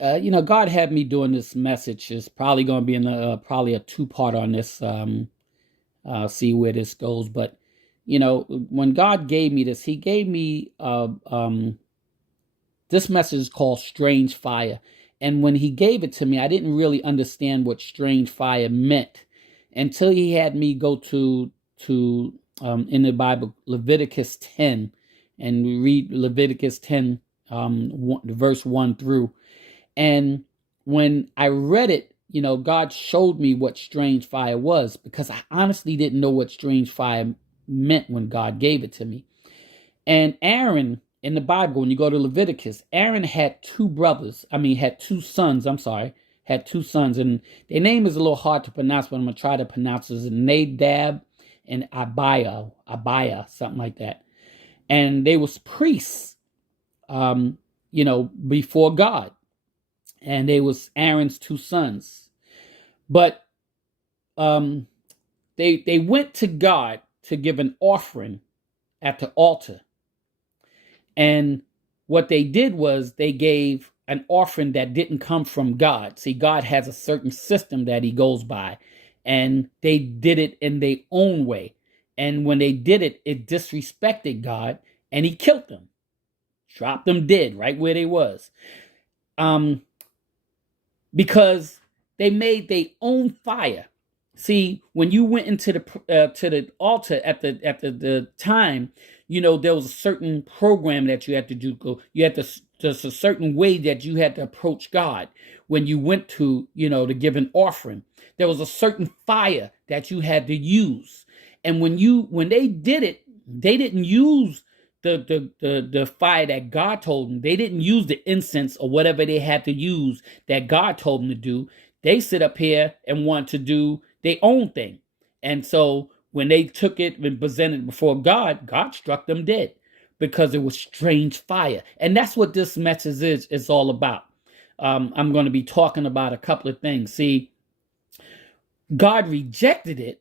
God had me doing this message. It's probably going to be in probably a two-part on this. See where this goes. But when God gave me this, He gave me this message is called "Strange Fire." And when He gave it to me, I didn't really understand what "strange fire" meant until He had me go to in the Bible Leviticus 10, and we read Leviticus 10, verse 1 through. And when I read it, God showed me what strange fire was, because I honestly didn't know what strange fire meant when God gave it to me. And Aaron, in the Bible, when you go to Leviticus, Aaron had had two sons, and their name is a little hard to pronounce, but I'm going to try to pronounce it. Nadab and Abiah, something like that. And they was priests, before God. And they was Aaron's two sons. But they went to God to give an offering at the altar. And what they did was they gave an offering that didn't come from God. See, God has a certain system that He goes by, and they did it in their own way. And when they did it, it disrespected God, and He killed them, dropped them dead right where they was. Because they made their own fire. See, when you went into the altar at the time, there was a certain program that you had to do. You had there's a certain way that you had to approach God when you went to to give an offering. There was a certain fire that you had to use, and when they did it, they didn't use the fire that God told them. They didn't use the incense or whatever they had to use that God told them to do. They sit up here and want to do their own thing. And so when they took it and presented it before God, God struck them dead because it was strange fire. And that's what this message is all about. I'm going to be talking about a couple of things. See, God rejected it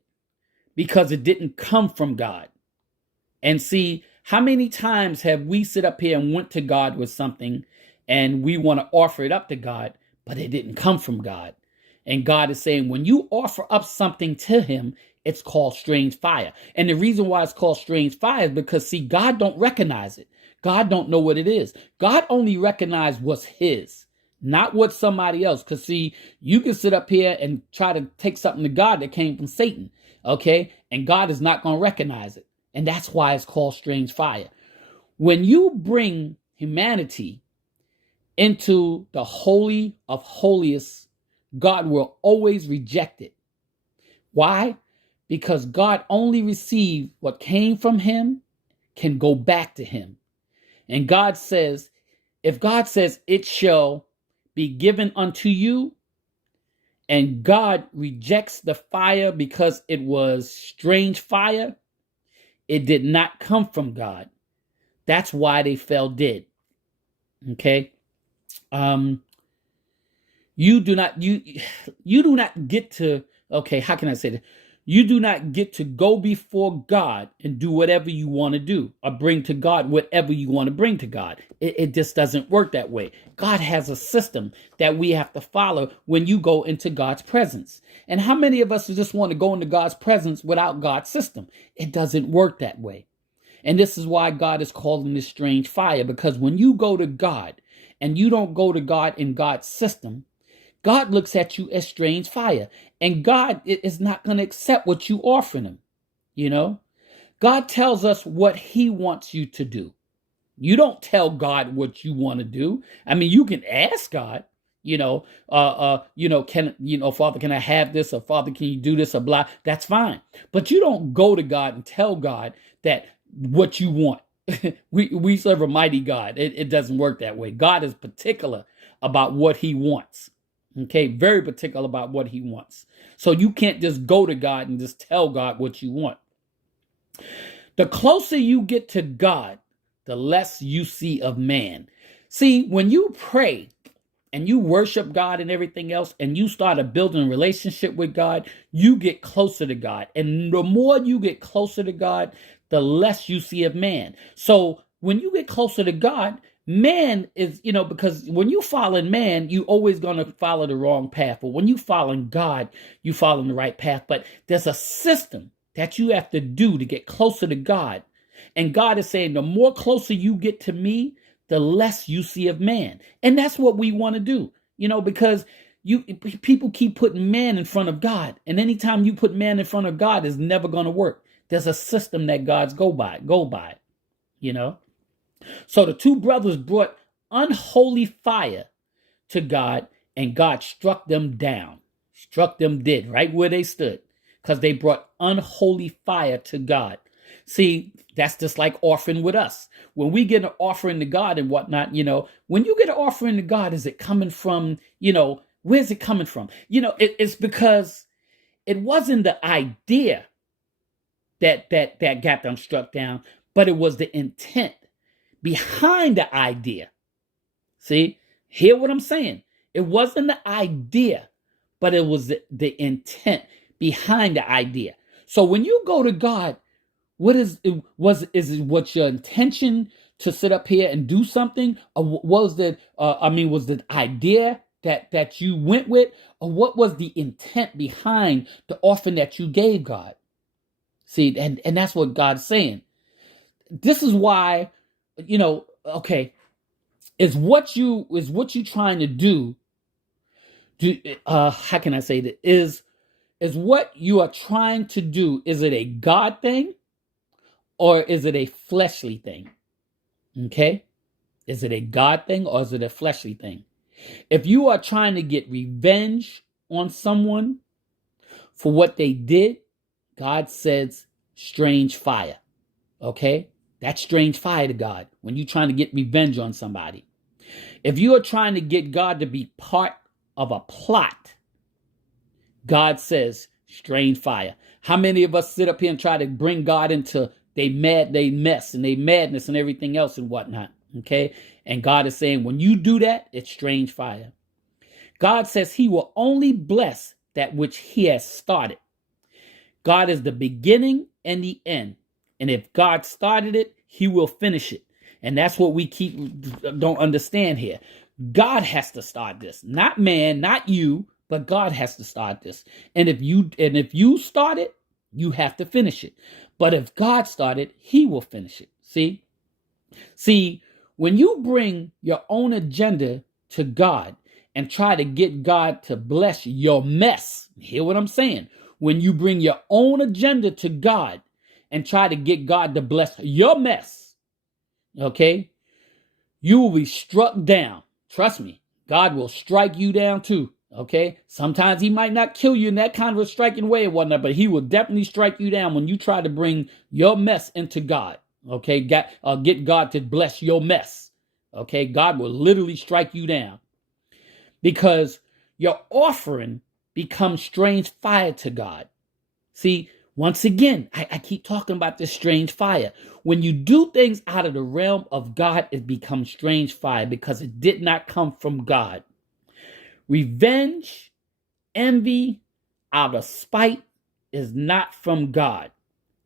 because it didn't come from God. And see, how many times have we sit up here and went to God with something and we want to offer it up to God, but it didn't come from God? And God is saying, when you offer up something to Him, it's called strange fire. And the reason why it's called strange fire is because, see, God don't recognize it. God don't know what it is. God only recognizes what's His, not what somebody else. Because, see, you can sit up here and try to take something to God that came from Satan, okay? And God is not going to recognize it. And that's why it's called strange fire. When you bring humanity into the Holy of Holiest, God will always reject it. Why? Because God only received what came from Him can go back to Him. And God says, if God says it shall be given unto you, and God rejects the fire because it was strange fire, it did not come from God. That's why they fell dead. Okay? You do not get to, okay, how can I say that? You do not get to go before God and do whatever you want to do, or bring to God whatever you want to bring to God. It just doesn't work that way. God has a system that we have to follow when you go into God's presence. And how many of us just want to go into God's presence without God's system? It doesn't work that way. And this is why God is calling this strange fire, because when you go to God and you don't go to God in God's system, God looks at you as strange fire, and God is not going to accept what you offer Him. God tells us what He wants you to do. You don't tell God what you want to do. I mean, you can ask God, Father, can I have this? Or Father, can you do this? Or blah. That's fine. But you don't go to God and tell God that what you want. we serve a mighty God. It doesn't work that way. God is particular about what He wants. Okay, very particular about what He wants. So you can't just go to God and just tell God what you want. The closer you get to God, the less you see of man. See, when you pray and you worship God and everything else, and you start building a relationship with God, you get closer to God. And the more you get closer to God, the less you see of man. So when you get closer to God, man is, because when you follow man, you always going to follow the wrong path. But when you follow God, you follow the right path. But there's a system that you have to do to get closer to God. And God is saying, the more closer you get to me, the less you see of man. And that's what we want to do, because people keep putting man in front of God. And anytime you put man in front of God, it's never going to work. There's a system that God's go by. So the two brothers brought unholy fire to God, and God struck them down. Struck them dead right where they stood, because they brought unholy fire to God. See, that's just like offering with us. When we get an offering to God and whatnot, when you get an offering to God, is it coming from, where's it coming from? It's because it wasn't the idea that got them struck down, but it was the intent behind the idea. See, hear what I'm saying? It wasn't the idea, but it was the intent behind the idea. So when you go to God, is it your intention to sit up here and do something, or was the idea that you went with, or what was the intent behind the offering that you gave God? See, and that's what God's saying. This is why, is what you trying to do. How can I say that? Is what you are trying to do, is it a God thing or is it a fleshly thing? Okay? Is it a God thing or is it a fleshly thing? If you are trying to get revenge on someone for what they did, God says strange fire. Okay? That's strange fire to God when you're trying to get revenge on somebody. If you are trying to get God to be part of a plot, God says strange fire. How many of us sit up here and try to bring God into they mess and they madness and everything else and whatnot? Okay? And God is saying, when you do that, it's strange fire. God says he will only bless that which he has started. God is the beginning and the end. And if God started it, he will finish it. And that's what we don't understand here. God has to start this, not man, not you, but God has to start this. And if you start it, you have to finish it. But if God started, he will finish it. See, when you bring your own agenda to God and try to get God to bless your mess, hear what I'm saying? When you bring your own agenda to God and try to get God to bless your mess, okay, you will be struck down. Trust me, God will strike you down too. Okay, sometimes he might not kill you in that kind of a striking way or whatnot, but he will definitely strike you down when you try to bring your mess into God. Okay, get God to bless your mess. Okay, God will literally strike you down because your offering becomes strange fire to God. See, once again, I keep talking about this strange fire. When you do things out of the realm of God, it becomes strange fire because it did not come from God. Revenge, envy, out of spite is not from God.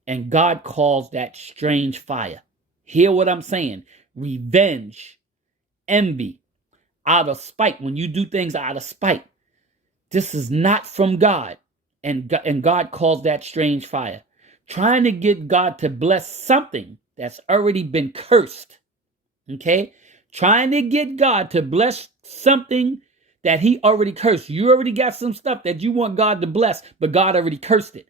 And God calls that strange fire. Hear what I'm saying? Revenge, envy, out of spite. When you do things out of spite, this is not from God. And God calls that strange fire. Trying to get God to bless something that's already been cursed. Okay? Trying to get God to bless something that he already cursed. You already got some stuff that you want God to bless, but God already cursed it.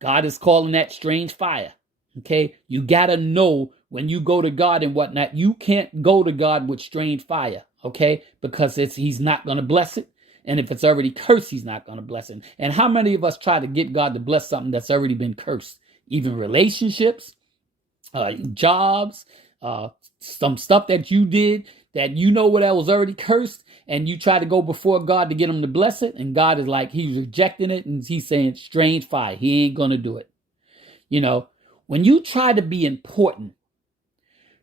God is calling that strange fire. Okay? You got to know when you go to God and whatnot, you can't go to God with strange fire. Okay? Because he's not going to bless it. And if it's already cursed, he's not going to bless it. And how many of us try to get God to bless something that's already been cursed? Even relationships, jobs, some stuff that you did that you know what that was already cursed, and you try to go before God to get him to bless it, and God is like, he's rejecting it, and he's saying, strange fire, he ain't going to do it. When you try to be important,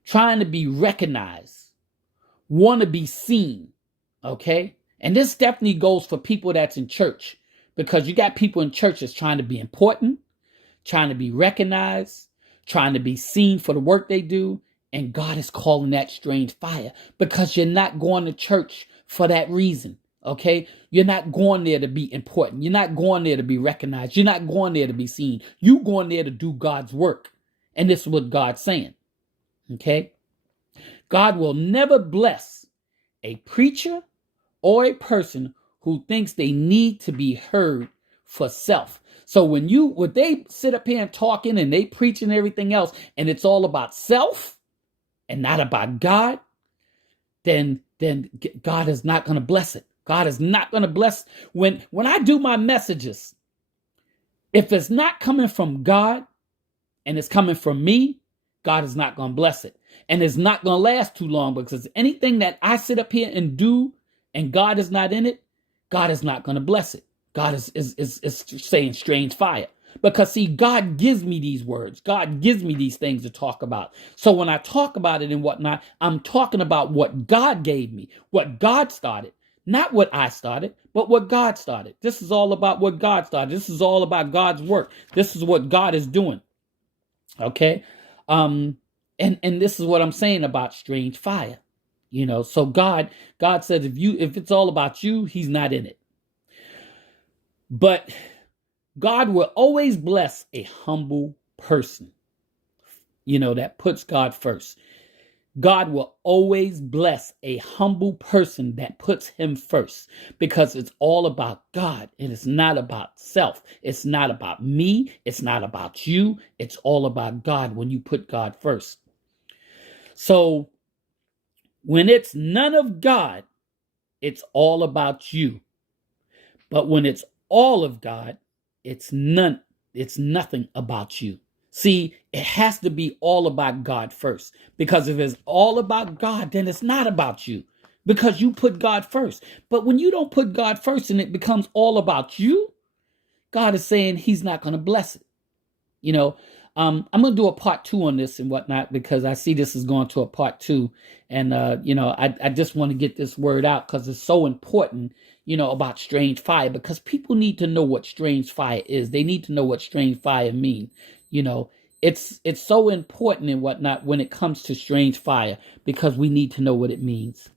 trying to be recognized, want to be seen, okay? And this definitely goes for people that's in church, because you got people in church that's trying to be important, trying to be recognized, trying to be seen for the work they do, And God is calling that strange fire because you're not going to church for that reason. Okay? You're not going there to be important. You're not going there to be recognized. You're not going there to be seen. You're going there to do God's work. And this is what God's saying. Okay? God will never bless a preacher or a person who thinks they need to be heard for self. So when they sit up here and talking and they preach and everything else, and it's all about self and not about God, then God is not going to bless it. God is not going to bless. When I do my messages, if it's not coming from God and it's coming from me, God is not going to bless it. And it's not going to last too long, because anything that I sit up here and do and God is not in it, God is not going to bless it. God is saying strange fire. Because see, God gives me these words. God gives me these things to talk about. So when I talk about it and whatnot, I'm talking about what God gave me, what God started. Not what I started, but what God started. This is all about what God started. This is all about God's work. This is what God is doing. Okay? And this is what I'm saying about strange fire. You know, so God says if it's all about you, he's not in it. But God will always bless a humble person, you know, that puts God first. God will always bless a humble person that puts him first, because it's all about God and it's not about self. It's not about me. It's not about you. It's all about God when you put God first. So when it's none of God, it's all about you. But when it's all of God, it's nothing about you. See, it has to be all about God first. Because if it's all about God, then it's not about you. Because you put God first. But when you don't put God first and it becomes all about you, God is saying he's not going to bless it. You know, I'm going to do a part 2 on this and whatnot, because I see this is going to a part 2. And, I just want to get this word out because it's so important, about strange fire, because people need to know what strange fire is. They need to know what strange fire means. It's so important and whatnot when it comes to strange fire, because we need to know what it means.